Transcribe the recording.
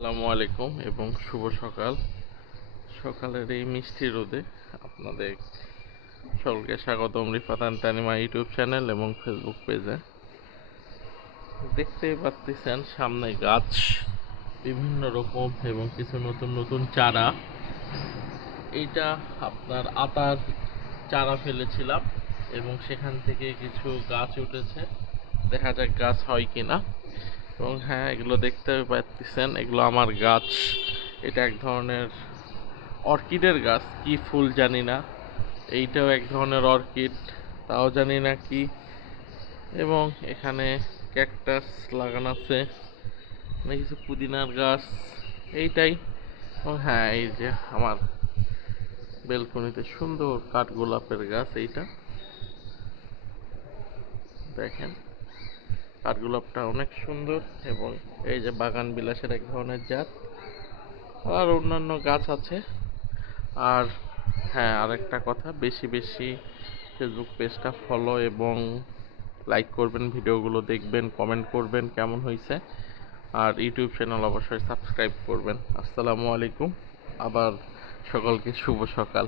আসসালামু আলাইকুম এবং শুভ সকাল। সকালের এই মিষ্টি রোদে আপনাদের সকলকে স্বাগতম রিফাতান তানিমা ইউটিউব চ্যানেল এবং ফেসবুক পেজে। দেখতেই পাচ্ছেন সামনে গাছ, বিভিন্ন রকম এবং কিছু নতুন নতুন চারা। এইটা আপনার আতার চারা ফেলেছিলাম এবং সেখান থেকে কিছু গাছ উঠেছে। দেখা যাক গাছ হয় কিনা। এবং হ্যাঁ এগুলো দেখতে পাচ্ছেন, এগুলো আমার গাছ। এটা এক ধরনের অর্কিডের গাছ, কি ফুল জানি না। এইটাও এক ধরনের অর্কিড, তাও জানি না কি। এবং এখানে ক্যাকটাস লাগানো আছে মানে কিছু পুদিনার গাছ, এইটাই। ও হ্যাঁ এই যে আমার বেলকনিতে সুন্দর কাঠগোলাপের গাছ, এইটা। দেখেন। কাঠগোলাপটা অনেক সুন্দর এবং এই যে বাগান বিলাসের এক ধরনের জাত। আর অন্যান্য গাছ আছে। আর হ্যাঁ আরেকটা কথা, বেশি বেশি ফেসবুক পেজটা ফলো এবং লাইক করবেন, ভিডিওগুলো দেখবেন কমেন্ট করবেন কেমন হয়েছে আর ইউটিউব চ্যানেল অবশ্যই সাবস্ক্রাইব করবেন। আসসালামু আলাইকুম, আবার সকলকে শুভ সকাল।